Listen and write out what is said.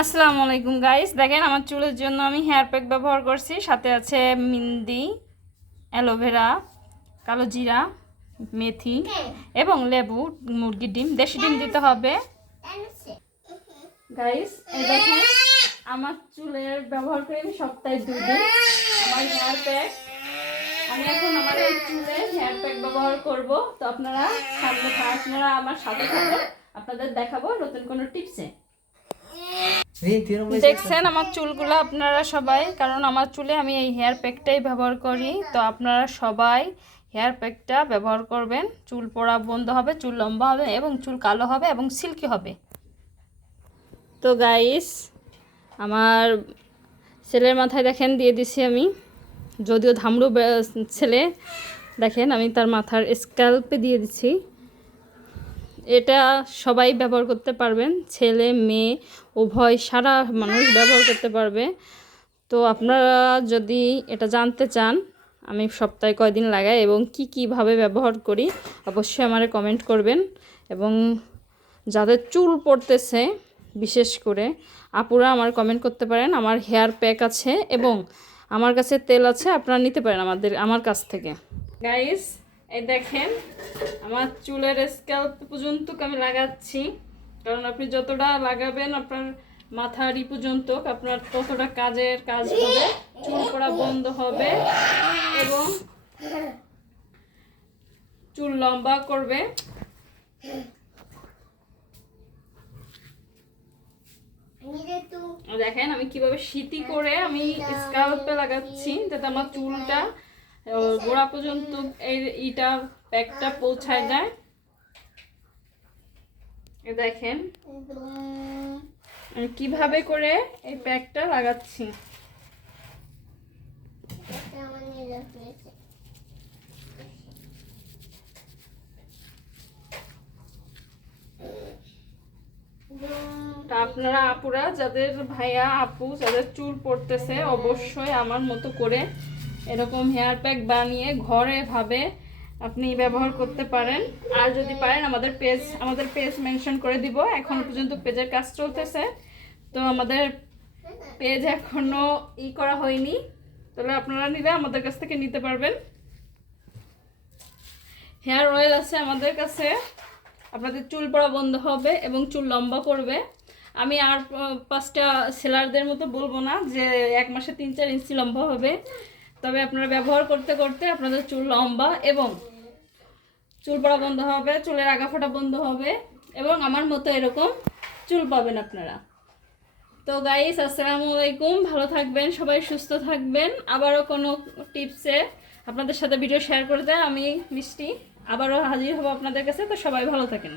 আসসালামু আলাইকুম গাইস, দেখেন আমার চুলের জন্য আমি হেয়ার প্যাক ব্যবহার করছি। সাথে আছে মেহেন্দি, অ্যালোভেরা, কালো জিরা, মেথি এবং লেবু, মুরগির ডিম, দেশি ডিম দিতে হবে। গাইস এই দেখেন আমার চুলের ব্যবহার করি আমি সপ্তাহে 2 দিন আমার হেয়ার প্যাক। আমি এখন আমার এই চুলে হেয়ার প্যাক ব্যবহার করব। তো আপনারা আমার সাথে থাকুন, আপনাদের দেখাবো নতুন কোনো টিপসে। দেখছেন আমার চুলগুলো আপনারা সবাই, কারণ আমার চুলে আমি এই হেয়ার প্যাকটাই ব্যবহার করি। তো আপনারা সবাই হেয়ার প্যাকটা ব্যবহার করবেন। চুল পড়া বন্ধ হবে, চুল লম্বা হবে এবং চুল কালো হবে এবং সিল্কি হবে। তো গাইস আমার ছেলের মাথায় দেখেন দিয়ে দিছি আমি, যদিও ধামড়ু ছেলে, দেখেন আমি তার মাথার স্ক্যাল্পে দিয়ে দিচ্ছি। এটা সবাই ব্যবহার করতে পারবেন, ছেলে মেয়ে উভয়, সারা মানুষ ব্যবহার করতে পারবে। তো আপনারা যদি এটা জানতে চান আমি সপ্তাহে কয়দিন লাগাই এবং কীভাবে ব্যবহার করি, অবশ্যই আমারে কমেন্ট করবেন। এবং যাদের চুল পড়তেছে বিশেষ করে আপুরা আমার কমেন্ট করতে পারেন। আমার হেয়ার প্যাক আছে এবং আমার কাছে তেল আছে, আপনারা নিতে পারেন আমার কাছ থেকে। গাইস এই দেখেন আমার চুলের স্ক্যাল্প পর্যন্ত আমি লাগাচ্ছি, কারণ আপনি যতটা লাগাবেন আপনার মাথারই পর্যন্ত আপনার ততটা কাজ হবে, চুল পড়া বন্ধ হবে এবং চুল লম্বা করবে। দেখেন আমি কিভাবে সিটি করে আমি স্ক্যাল্পে লাগাচ্ছি, যাতে আমার চুলটা গোড়া পর্যন্ত এইটা প্যাকটা পৌঁছায় যায়। দেখেন আমি কিভাবে করে এই প্যাকটা লাগাচ্ছি। আপনারা আপুরা যাদের ভাইয়া আপু যাদের চুল পড়তেছে অবশ্যই আমার মতো করে এরকম হেয়ার প্যাক বানিয়ে ঘরে ভাবে আপনি ব্যবহার করতে পারেন। আর যদি পারেন আমাদের পেজ মেনশন করে দিব। এখনো পর্যন্ত পেজের কাজ চলতেছে, তো আমাদের পেজ এখনো করা হয়নি, তাহলে আপনারা নিলে আমাদের কাছ থেকে নিতে পারবেন। হেয়ার অয়েল আছে আমাদের কাছে, আপনাদের চুল পড়া বন্ধ হবে এবং চুল লম্বা করবে। আমি আর 5টা সেলারদের মতো বলবো না যে 1 মাসে 3-4 ইঞ্চি লম্বা হবে, তবে আপনারা ব্যবহার করতে করতে আপনাদের চুল লম্বা এবং চুল পড়া বন্ধ হবে, চুলের আগা ফোটা বন্ধ হবে এবং আমার মতো এরকম চুল পাবেন আপনারা। তো গাইস আসসালামু আলাইকুম, ভালো থাকবেন সবাই, সুস্থ থাকবেন। আবারও কোনো টিপসে আপনাদের সাথে ভিডিও শেয়ার করতে আমি মিষ্টি আবারও হাজির হব আপনাদের কাছে। তো সবাই ভালো থাকেন।